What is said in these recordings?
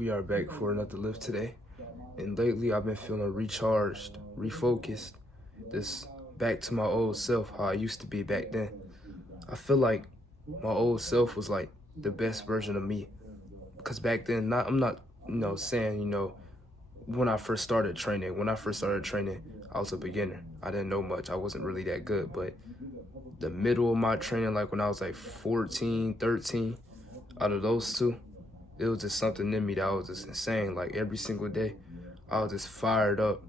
We are back for another lift today. And lately I've been feeling recharged, refocused, just back to my old self, how I used to be back then. I feel like my old self was like the best version of me. Because back then, I'm not saying, when I first started training, I was a beginner. I didn't know much. I wasn't really that good. But the middle of my training, like when I was like 14, 13, out of those two, it was just something in me that was just insane. Like every single day, I was just fired up.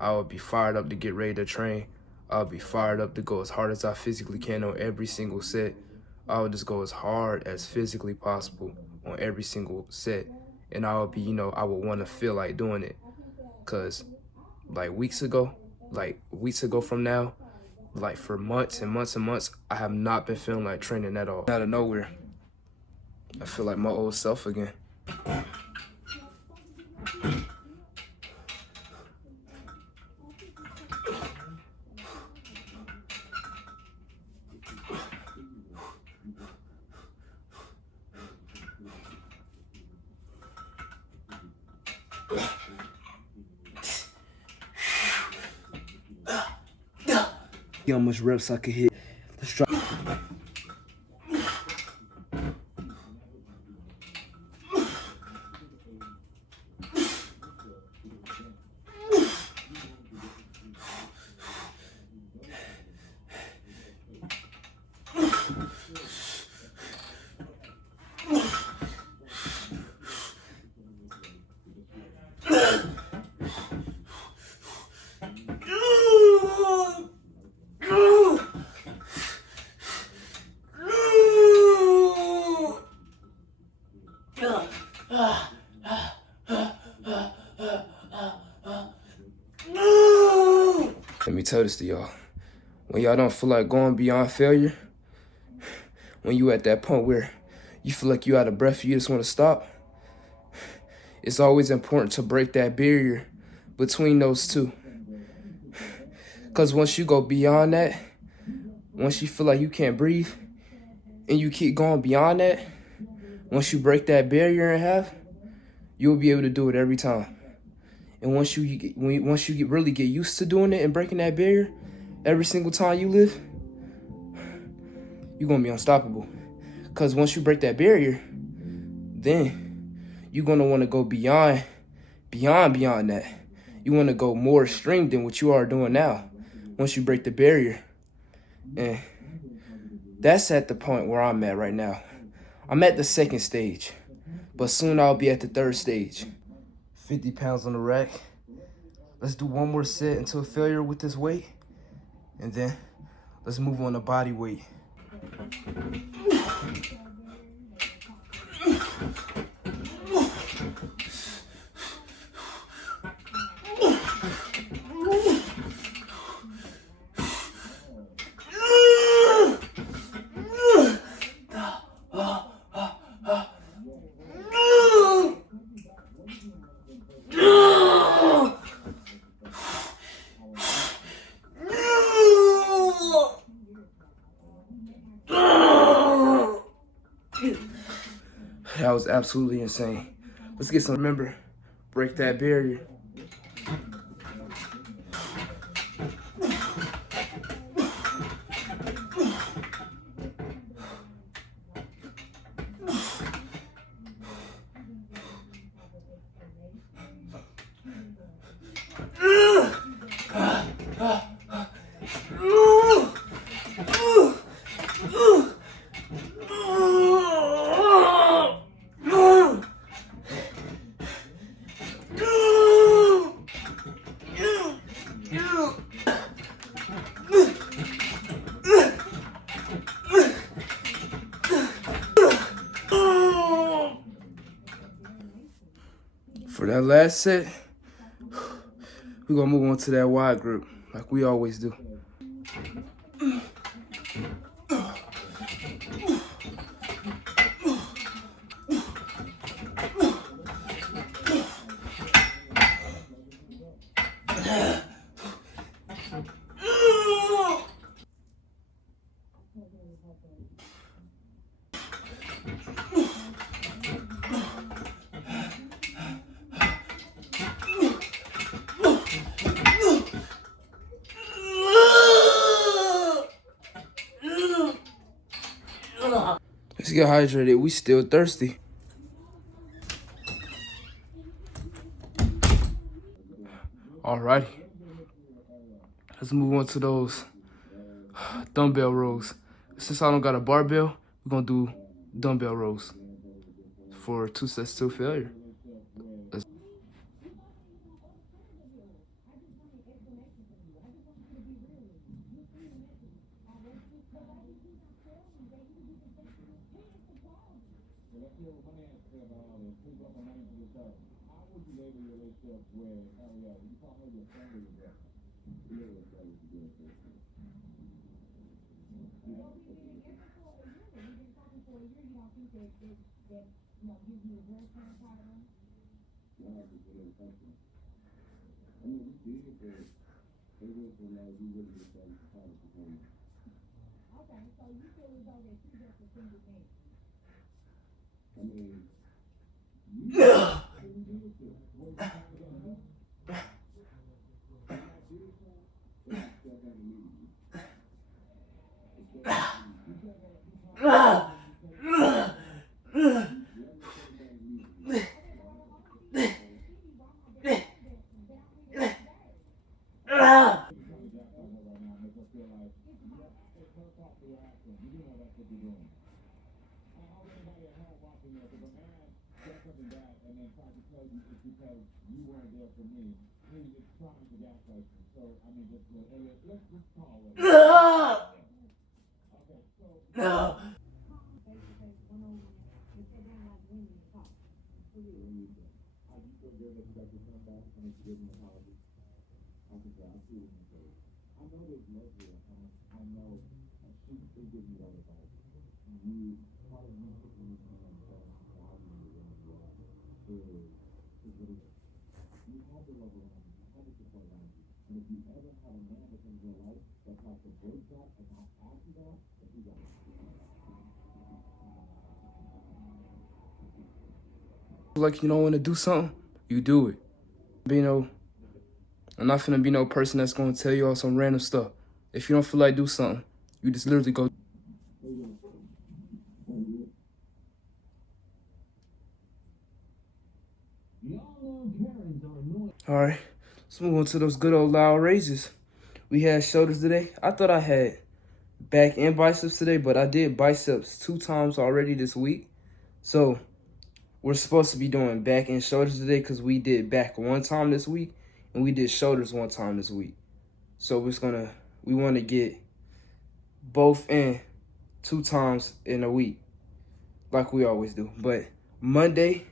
I would be fired up to get ready to train. I would be fired up to go as hard as I physically can on every single set. I would just go as hard as physically possible on every single set. And I would be, I would want to feel like doing it. Cause like weeks ago from now, like for months and months and months, I have not been feeling like training at all. Out of nowhere, I feel like my old self again. See how much reps I could hit. Let's try. Let me tell this to y'all. When y'all don't feel like going beyond failure, when you at that point where you feel like you out of breath, you just want to stop, it's always important to break that barrier between those two. Because once you go beyond that, once you feel like you can't breathe, and you keep going beyond that, once you break that barrier in half, you'll be able to do it every time. And once you really get used to doing it and breaking that barrier, every single time you lift, you're gonna be unstoppable. Because once you break that barrier, then you're gonna want to go beyond that. You want to go more extreme than what you are doing now. Once you break the barrier, and that's at the point where I'm at right now. I'm at the second stage, but soon I'll be at the third stage. 50 pounds on the rack. Let's do one more set until failure with this weight. And then let's move on to body weight. That was absolutely insane. Let's get some, remember, break that barrier. For that last set, we're gonna move on to that wide grip, like we always do. Let's get hydrated. We still thirsty. Alrighty. Let's move on to those dumbbell rows. Since I don't got a barbell, we're gonna do dumbbell rows for 2 sets to failure. Like you don't want to do something, you do it. I'm not finna be no person that's gonna tell you all some random stuff. If you don't feel like do something, you just literally go. All right, let's move on to those good old loud raises. We had shoulders today. I thought I had back and biceps today, but I did biceps 2 times already this week. So we're supposed to be doing back and shoulders today because we did back 1 time this week and we did shoulders 1 time this week. So we want to get both in 2 times in a week like we always do. But Monday,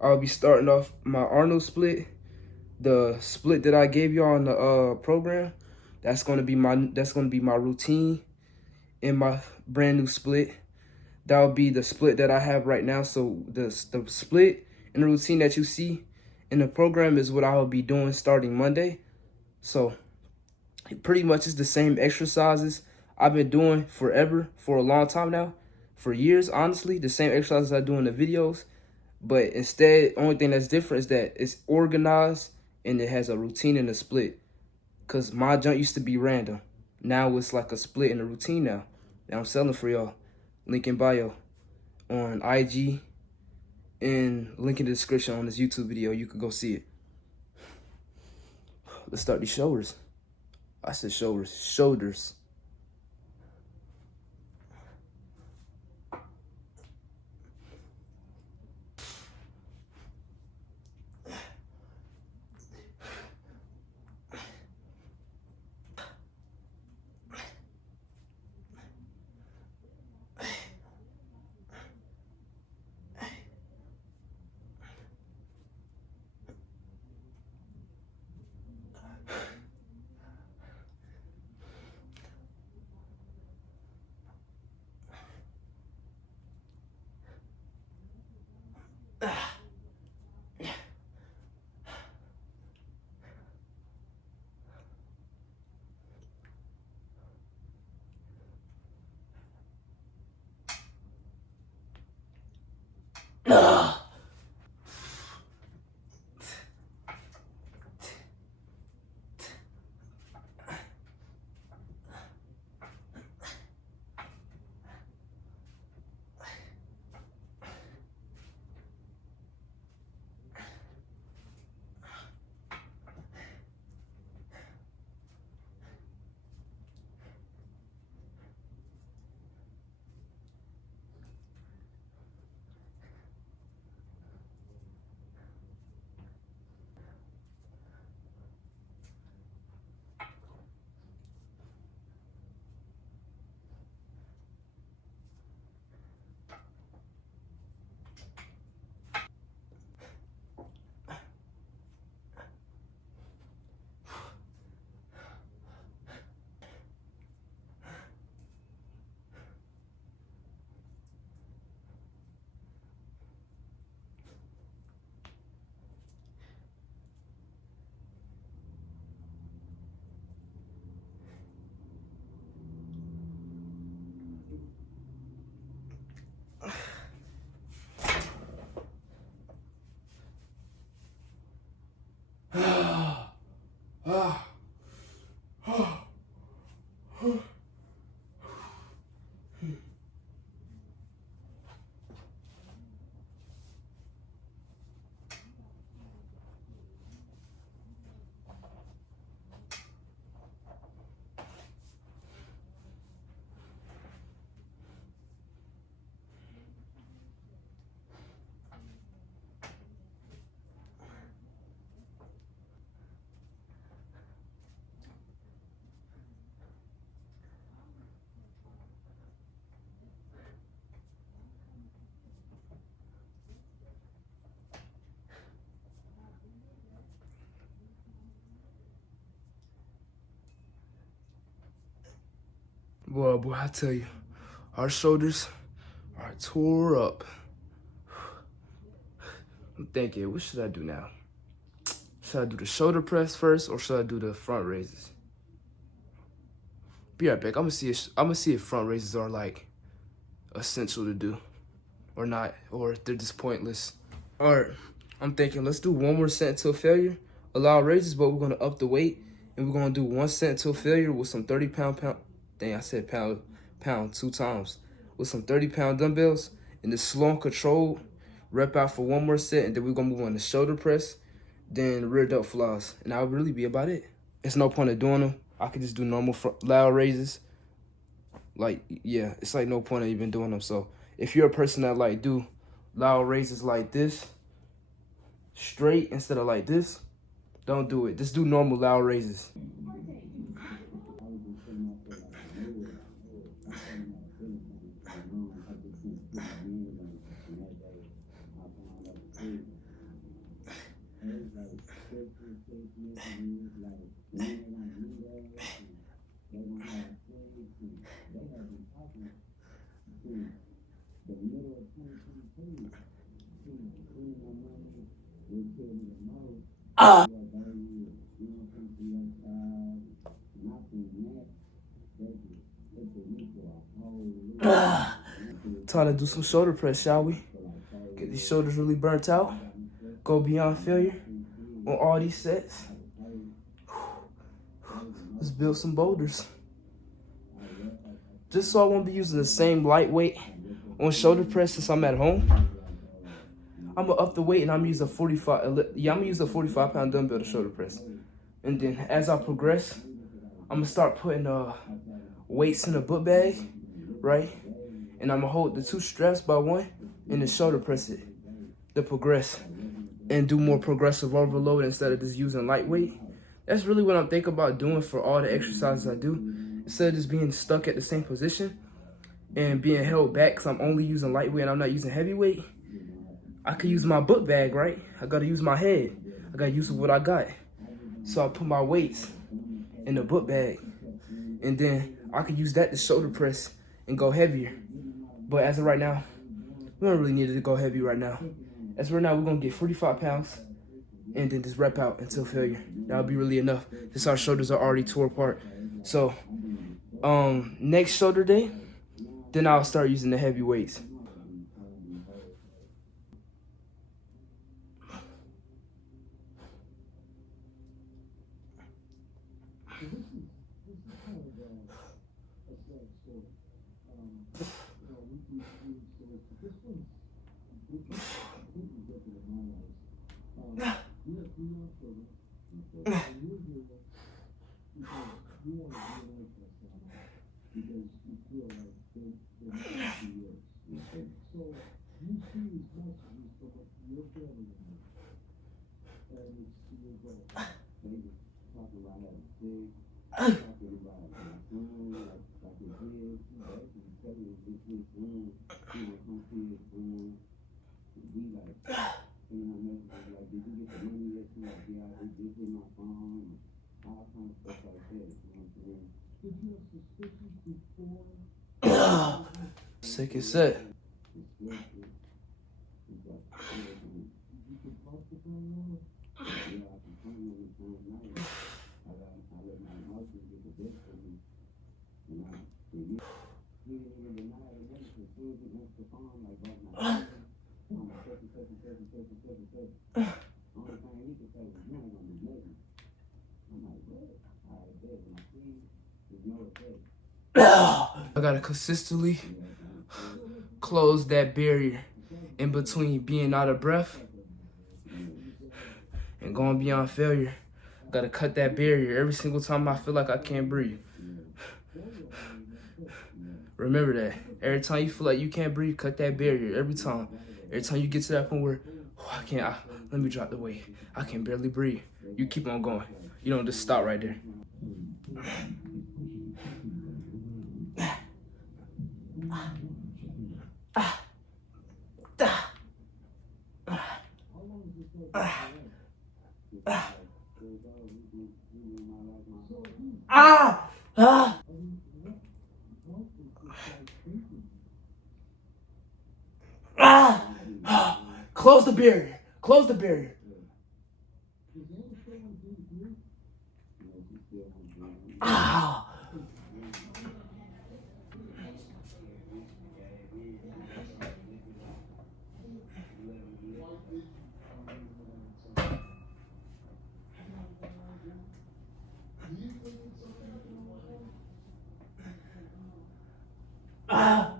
I'll be starting off my Arnold split. The split that I gave y'all in the program, that's gonna be my routine in my brand new split. That'll be the split that I have right now. So the split and the routine that you see in the program is what I will be doing starting Monday. So it pretty much is the same exercises I've been doing forever, for a long time now, for years, honestly, the same exercises I do in the videos. But instead, only thing that's different is that it's organized and it has a routine and a split. Because my jump used to be random. Now it's like a split and a routine now. That I'm selling for y'all. Link in bio on IG and link in the description on this YouTube video. You could go see it. Let's start these shoulders. I said shoulders. Shoulders. Boy, I tell you, our shoulders are tore up. I'm thinking, what should I do now? Should I do the shoulder press first, or should I do the front raises? Be right back. I'm gonna see if front raises are like essential to do, or not, or if they're just pointless. All right, I'm thinking let's do one more set until failure. Allow raises, but we're gonna up the weight, and we're gonna do 1 set until failure with some 30-pound. Dang, I said pound 2 times with some 30-pound dumbbells, and the slow and controlled rep out for 1 more set, and then we're gonna move on to shoulder press, then rear delt flies, and that'll really be about it. It's no point of doing them. I could just do normal loud raises. Like, yeah, it's like no point of even doing them. So if you're a person that like do loud raises like this, straight instead of like this, don't do it. Just do normal loud raises. Time to do some shoulder press, shall we? Get these shoulders really burnt out. Go beyond failure on all these sets. Let's build some boulders. Just so I won't be using the same lightweight on shoulder press since I'm at home, I'm gonna up the weight and I'm gonna use a 45-pound dumbbell to shoulder press. And then as I progress, I'm gonna start putting weights in a book bag, right? And I'm gonna hold the 2 straps by one and then shoulder press it to progress and do more progressive overload instead of just using lightweight. That's really what I'm thinking about doing for all the exercises I do. Instead of just being stuck at the same position and being held back because I'm only using lightweight and I'm not using heavyweight, I could use my book bag, right? I gotta use my head. I gotta use what I got. So I put my weights in the book bag, and then I could use that to shoulder press and go heavier. But as of right now, we don't really need it to go heavy right now. As of right now, we're gonna get 45 pounds and then just rep out until failure. That'll be really enough since our shoulders are already tore apart. So next shoulder day, then I'll start using the heavy weights. Second set. I gotta consistently close that barrier in between being out of breath and going beyond failure. I gotta cut that barrier every single time I feel like I can't breathe. Remember that. Every time you feel like you can't breathe, cut that barrier every time. Every time you get to that point where, oh, let me drop the weight. I can barely breathe. You keep on going. You don't just stop right there. Close the barrier. Close the barrier. Ah. Ah.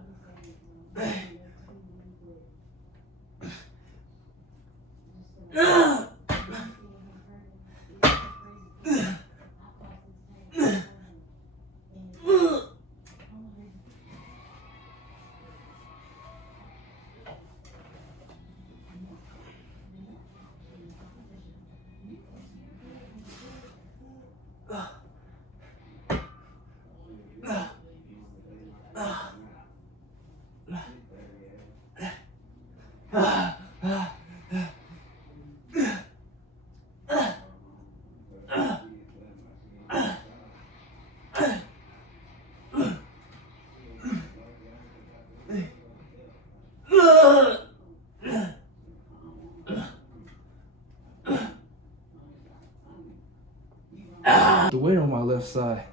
The weight on my left side,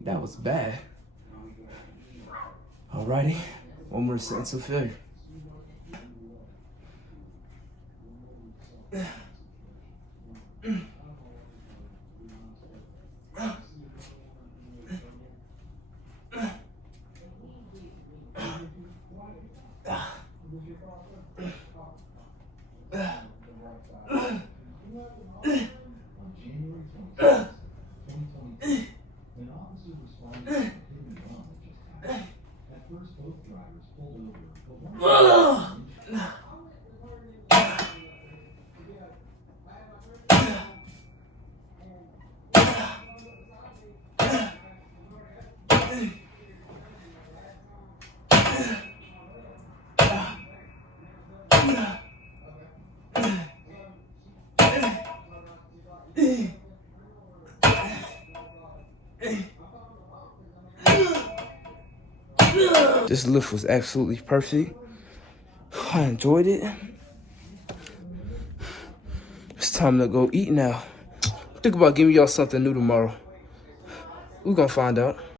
that was bad. Alrighty, one more sentence of failure. This lift was absolutely perfect. I enjoyed it. It's time to go eat now. Think about giving y'all something new tomorrow. We're gonna find out.